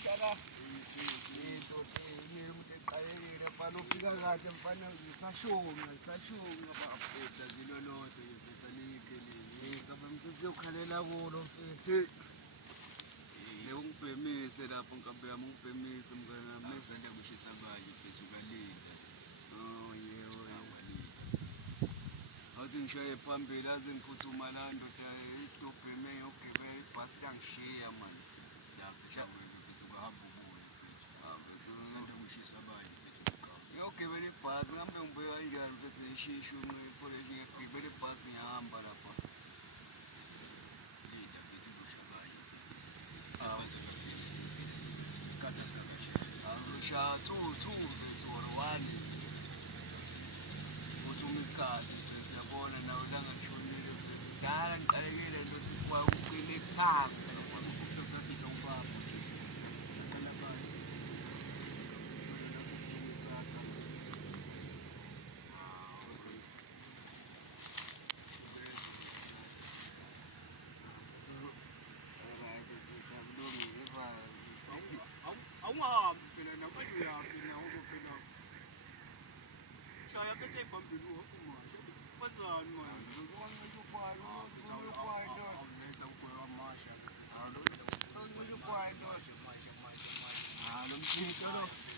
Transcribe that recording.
shaka into ukuthi eqalekile mfana ufika kahle mfana ngisashonga bafetha zilolodo yefetha liyikelile kabe ngisizokhalela kulo mfethu ungibhemise lapho nkabe yami ungibhemise mngana nami esanda kushisa abanye mfethu kalinda awuthi ngishaye phambili aze ngiphuthuma la ndoda isitobheme yogibela ibhasi yangishiya mani yogibela ibhasi ngambe ngibeka kanjani mfethu ishisho ipolishi ngigibela ibhasi ngihamba lapha Sha 2 or 1 uthuma isikhathi siyabona nawe la ngashonile dala ngiqalekile nje ukuthi uqine ekuthanga awungahambi phela nabantu uyaphi nawo phela shaya phethe ibhambili uphuma kwenzani manje lo mthetho lo